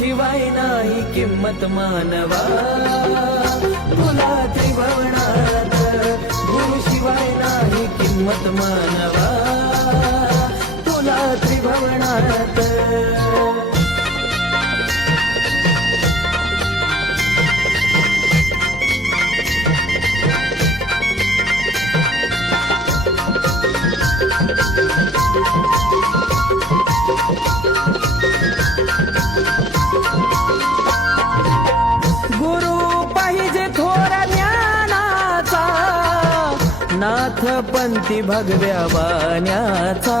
शिवाय नाही किंमत मानवा, तुला त्रिभुवनात गुरु शिवाय नाही किंमत मानवा, तुला त्रिभुवनात. गुरु पाहिजे थोर ज्ञानाचा, नाथ पंथी भगव्या वाण्याचा.